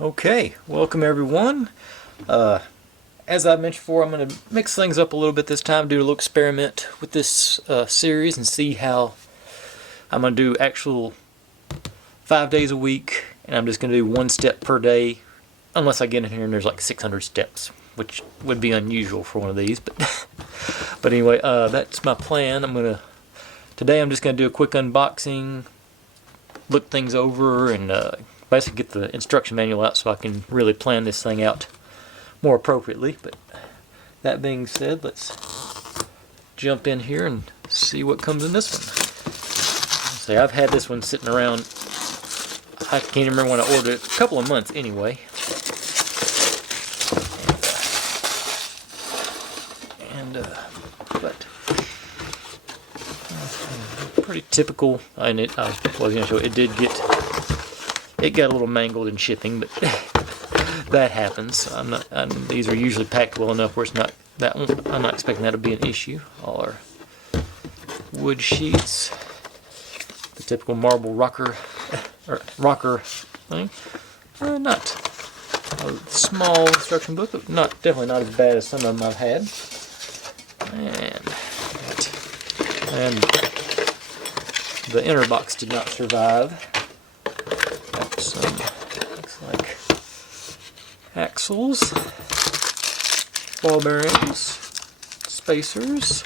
Okay, welcome everyone. As I mentioned before, I'm going to mix things up a little bit this time, do a little experiment with this series and see how I'm going to do actual 5 days a week, and I'm just going to do one step per day, unless I get in here and there's like 600 steps, which would be unusual for one of these. But anyway, that's my plan. Today I'm just going to do a quick unboxing, look things over, and basically get the instruction manual out so I can really plan this thing out more appropriately. But that being said, let's jump in here and see what comes in this one. See, I've had this one sitting around, I can't even remember when I ordered it, a couple of months anyway. But pretty typical. I was going to show it got a little mangled in shipping, but that happens. These are usually packed well enough where it's not that one. I'm not expecting that to be an issue. All our wood sheets, the typical marble rocker thing. Not a small instruction book, but definitely not as bad as some of them I've had. And the inner box did not survive. Got some, looks like, axles, ball bearings, spacers,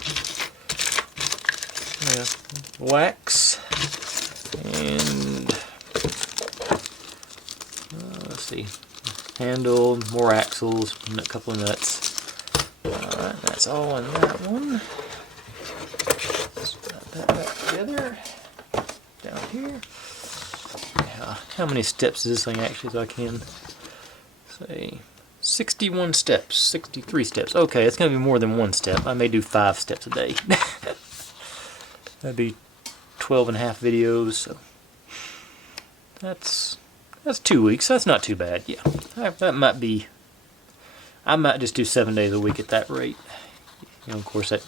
wax, and let's see, handle, more axles, and a couple of nuts. Alright, that's all in that one. Let's put that back together. Down here. How many steps is this thing actually, so I can say 61 steps, 63 steps. Okay, it's going to be more than one step. I may do 5 steps a day. That'd be 12 and a half videos, so that's 2 weeks. That's not too bad. Yeah, that might be. I might just do 7 days a week at that rate. Of course, that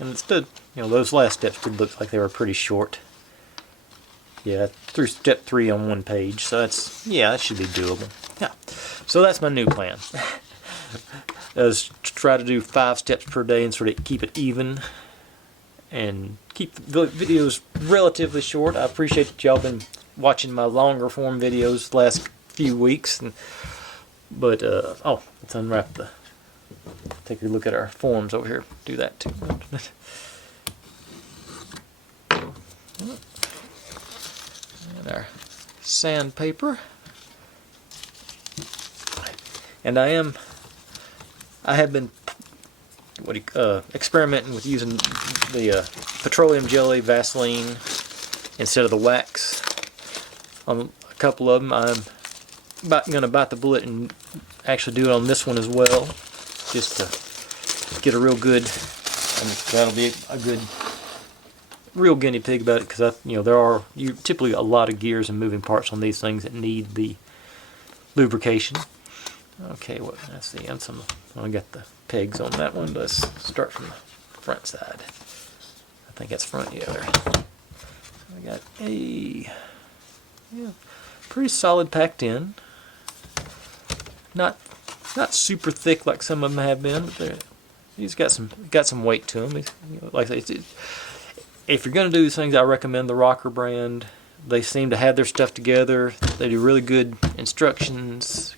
and it stood. Those last steps did look like they were pretty short. Yeah, through step 3 on one page, so that should be doable. Yeah, so that's my new plan. Is to try to do 5 steps per day and sort of keep it even, and keep the videos relatively short. I appreciate that y'all been watching my longer form videos the last few weeks, but let's unwrap take a look at our forms over here. Do that too. And our sandpaper. And I have been experimenting with using the petroleum jelly Vaseline instead of the wax. On a couple of them, I'm going to bite the bullet and actually do it on this one as well, just to get a real good, and that'll be a good real guinea pig about it, because there are typically a lot of gears and moving parts on these things that need the lubrication. Okay, let's see. I got the pegs on that one. Let's start from the front side. I think that's front. Yeah, there. I got pretty solid packed in. Not super thick like some of them have been, but these got some weight to them. Like I say, if you're going to do these things, I recommend the ROKR brand. They seem to have their stuff together. They do really good instructions,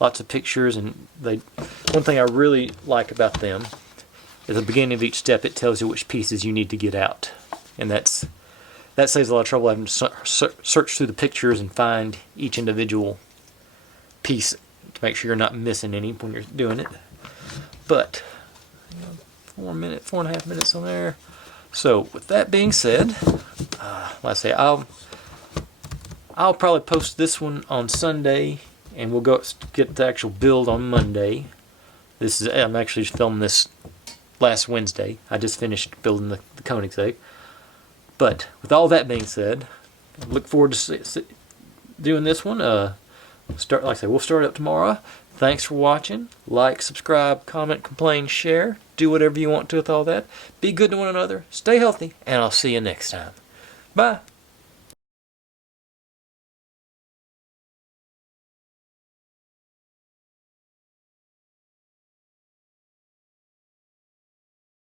lots of pictures, and one thing I really like about them is at the beginning of each step it tells you which pieces you need to get out, and that saves a lot of trouble having to search through the pictures and find each individual piece to make sure you're not missing any when you're doing it. But 4.5 minutes on there. So with that being said, like I say, I'll probably post this one on Sunday, and we'll go get the actual build on Monday. I'm actually filming this last Wednesday. I just finished building the Koenigsegg. But with all that being said, I look forward to doing this one. Like I say, we'll start up tomorrow. Thanks for watching. Like, subscribe, comment, complain, share. Do whatever you want to with all that. Be good to one another. Stay healthy, and I'll see you next time. Bye.